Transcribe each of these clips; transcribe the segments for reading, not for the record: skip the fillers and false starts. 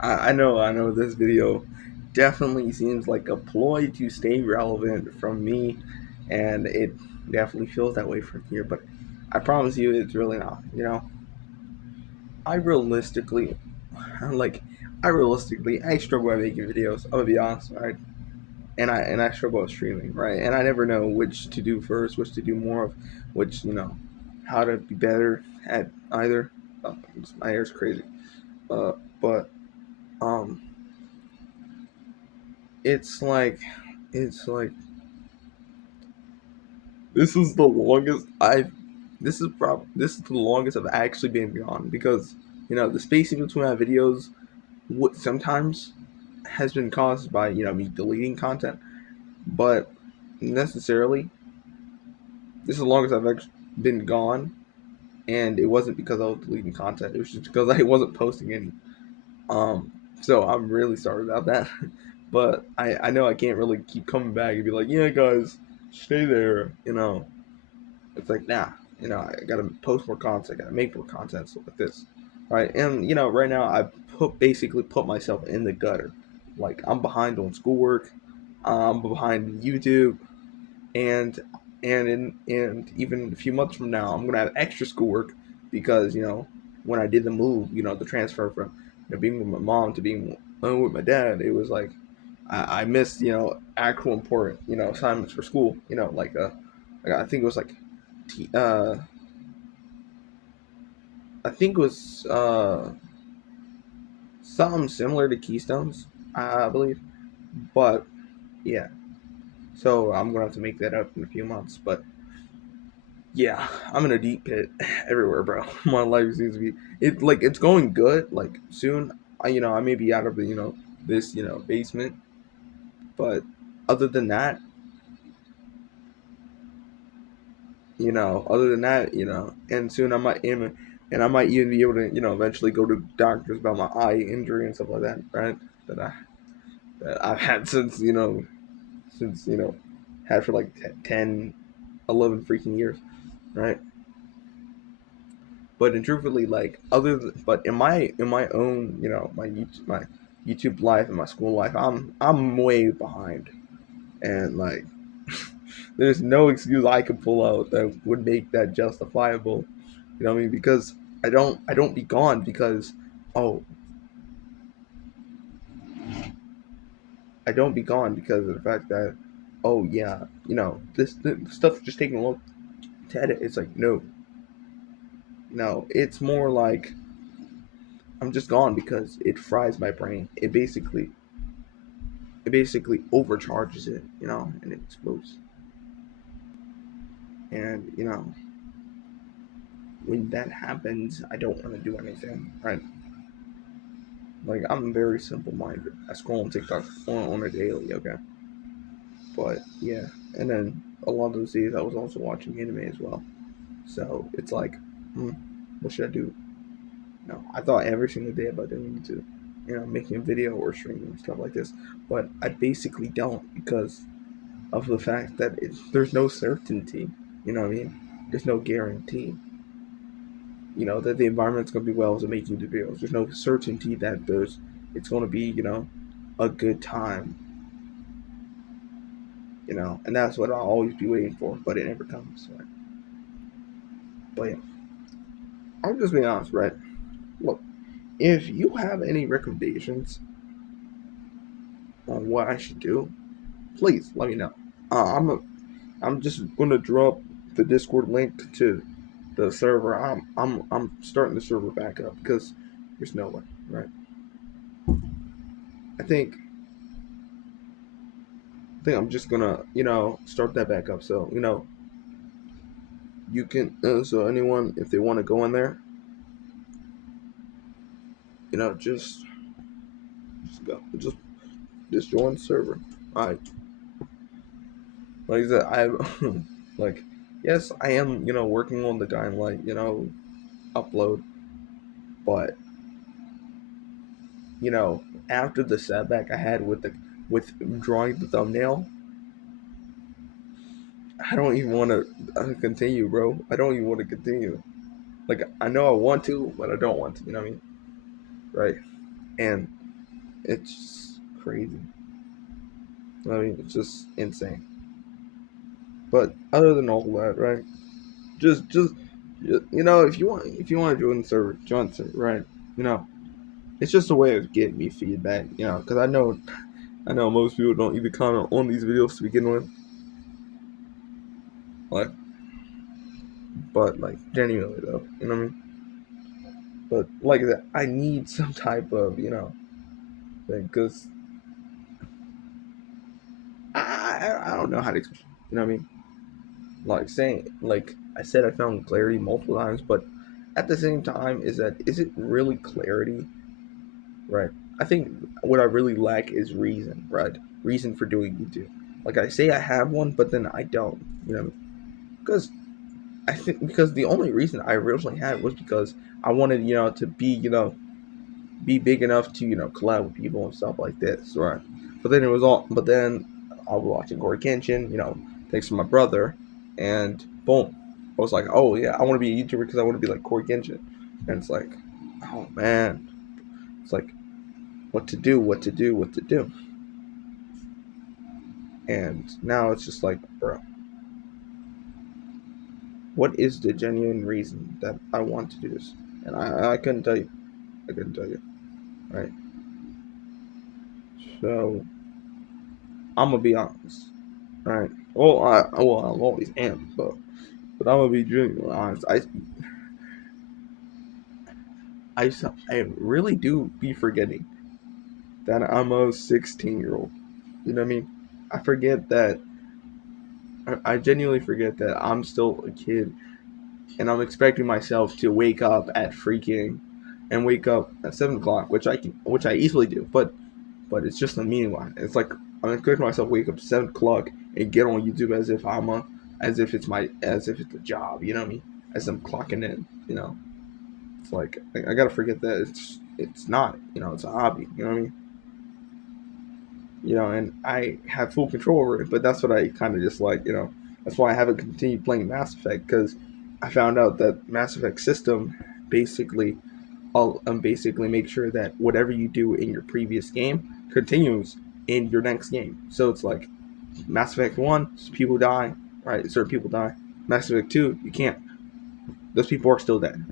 I know this video definitely seems like a ploy to stay relevant from me, and it definitely feels that way from here. But I promise you, it's really not. I realistically, like, I struggle at making videos. I'm gonna be honest, right? And I struggle with streaming, right? And I never know which to do first, which to do more of, which how to be better at either. My hair's crazy, but um, it's like it's like this is the longest I've this is the longest I've actually been gone because the spacing between my videos sometimes has been caused by me deleting content, but necessarily this is the longest I've actually been gone, and it wasn't because I was deleting content. It was just because I wasn't posting any. So I'm really sorry about that, but I know I can't really keep coming back and be like, yeah, guys, stay there. It's like, nah, I gotta post more content, I gotta make more content, stuff like this, right? And right now I basically put myself in the gutter. Like I'm behind on schoolwork, I'm behind YouTube, and and even a few months from now, I'm gonna have extra schoolwork because when I did the move, the transfer from being with my mom to being with my dad, it was like I missed actual important assignments for school. Like I think it was like T- uh, I think it was something similar to Keystones, I believe. But yeah, so I'm gonna have to make that up in a few months. But yeah, I'm in a deep pit everywhere, bro. My life seems to be it's going good. Like soon, I may be out of the this basement. But other than that, and soon and I might even be able to eventually go to doctors about my eye injury and stuff like that, right? That I've had since had for like 10, 11 freaking years, right? But in truthfully, like but in my own my YouTube life and my school life, I'm way behind, and like there's no excuse I could pull out that would make that justifiable. You know what I mean? Because I don't be gone because oh I don't be gone because of the fact that oh yeah this stuff just taking a long to edit. It's like no, it's more like I'm just gone because it fries my brain. It basically overcharges it, and it explodes. And when that happens, I don't want to do anything. Right? Like I'm very simple minded. I scroll on TikTok on a daily, okay. But yeah, and then a lot of those days I was also watching anime as well. So it's like, hmm, what should I do? I thought every single day about doing YouTube, making a video or streaming stuff like this. But I basically don't because of the fact that there's no certainty. You know what I mean? There's no guarantee. That the environment's gonna be well as making the videos. There's no certainty that it's gonna be a good time. And that's what I'll always be waiting for, but it never comes. Right? But yeah, I'm just being honest, right? Look, if you have any recommendations on what I should do, please let me know. I'm just gonna drop the Discord link to the server. I'm starting the server back up because there's no way, right? I think I'm just gonna start that back up. So you can so anyone if they want to go in there, just go just join the server. I like I said I like yes I am working on the Dying Light upload, but after the setback I had with drawing the thumbnail, I don't even want to continue, bro. I don't even want to continue. Like I know I want to, but I don't want to. You know what I mean? Right? and it's just crazy. I mean, it's just insane. But other than all that, right? Just if you want to join the server, right? You know, it's just a way of getting me feedback. Because I know most people don't even comment on these videos to begin with, like, but like genuinely though, you know what I mean? But like that, I need some type of thing because I don't know how to explain. You know what I mean? Like saying like I said, I found clarity multiple times, but at the same time, is it really clarity? Right. I think what I really lack is reason, right? Reason for doing YouTube. Like I say I have one, but then I don't, because I think because the only reason I originally had it was because I wanted, to be big enough to, collab with people and stuff like this, right? But then I was watching Corey Kenshin, thanks to my brother, and boom. I was like, oh yeah, I want to be a YouTuber because I want to be like Corey Kenshin. And it's like, oh man. It's like, what to do, what to do, what to do. And now it's just like, bro, what is the genuine reason that I want to do this? And I couldn't tell you. I couldn't tell you. Right. So I'm gonna be honest. Right. Well, I always am, but I'm gonna be genuinely honest. I really do be forgetting that I'm a 16-year-old. You know what I mean? I forget that. I genuinely forget that I'm still a kid and I'm expecting myself to wake up at freaking and wake up at 7 o'clock, which I easily do, but it's just a meaning line. It's like I'm expecting myself to wake up at 7 o'clock and get on YouTube as if it's a job, you know what I mean? As I'm clocking in, It's like I gotta forget that it's not, it's a hobby, you know what I mean? And I have full control over it. But that's what I kind of just like, That's why I haven't continued playing Mass Effect because I found out that Mass Effect system basically, I'll basically make sure that whatever you do in your previous game continues in your next game. So it's like Mass Effect 1, people die, right? Certain people die. Mass Effect 2, you can't. Those people are still dead.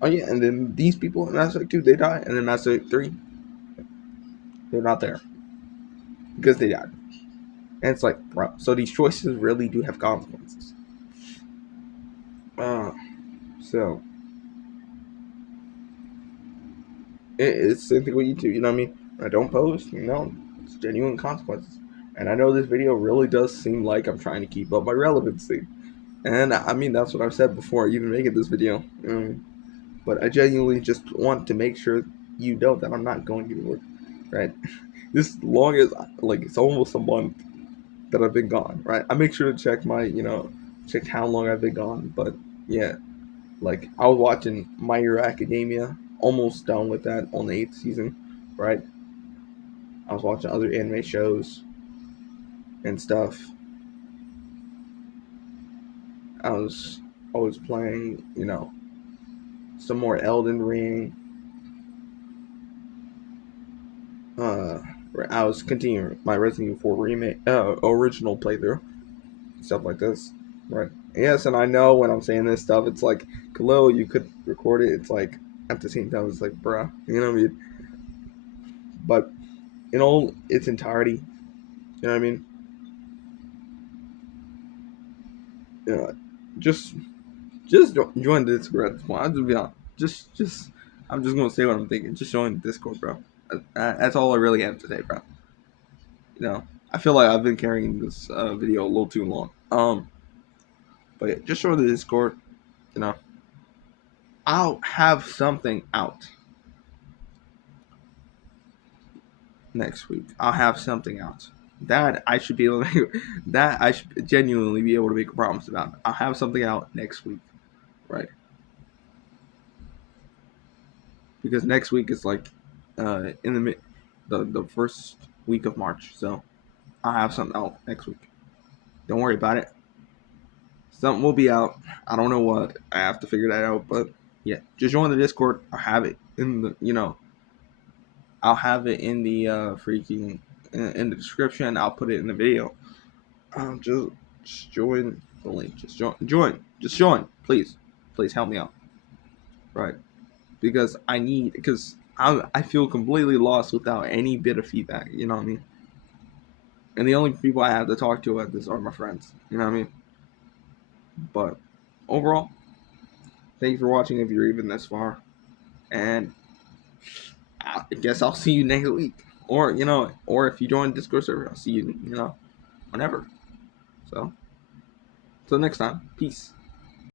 Oh yeah, and then these people in Mass Effect 2, they die, and then Mass Effect 3, they're not there because they died. And it's like, bro, so these choices really do have consequences. Uh, so it's the same thing with YouTube. You know what I mean? When I don't post, it's genuine consequences. And I know this video really does seem like I'm trying to keep up my relevancy. And I mean, that's what I've said before even making this video. But I genuinely just want to make sure you know that I'm not going anywhere. Right? This long as, like, it's almost a month that I've been gone. Right? I make sure to check check how long I've been gone. But yeah, like I was watching My Hero Academia, almost done with that on the 8th season, right? I was watching other anime shows and stuff. I was always playing, some more Elden Ring. Uh, I was continuing my Resident Evil 4 remake, original playthrough, stuff like this, right? Yes, and I know when I'm saying this stuff, it's like, Khalil, you could record it. It's like at the same time, it's like, bruh, you know what I mean? But in all its entirety, you know what I mean? Uh, just join the Discord at this point. I'll just be honest. I'm just gonna say what I'm thinking. Just join the Discord, bro. That's all I really have to say, bro. I feel like I've been carrying this video a little too long. But yeah, just join the Discord. You know, I'll have something out next week. I'll have something out that I should be able to. That I should genuinely be able to make a promise about. I'll have something out next week, right? Because next week is like in the first week of March. So I'll have something out next week. Don't worry about it. Something will be out. I don't know what. I have to figure that out. But yeah, just join the Discord. I have it in the I'll have it in the freaking in the description. I'll put it in the video. Just join the link. Just join. Please help me out. Right, because I feel completely lost without any bit of feedback. You know what I mean? And the only people I have to talk to at this are my friends. You know what I mean? But overall, thank you for watching if you're even this far. And I guess I'll see you next week. Or, or if you join the Discord server, I'll see you, whenever. So, till next time, peace.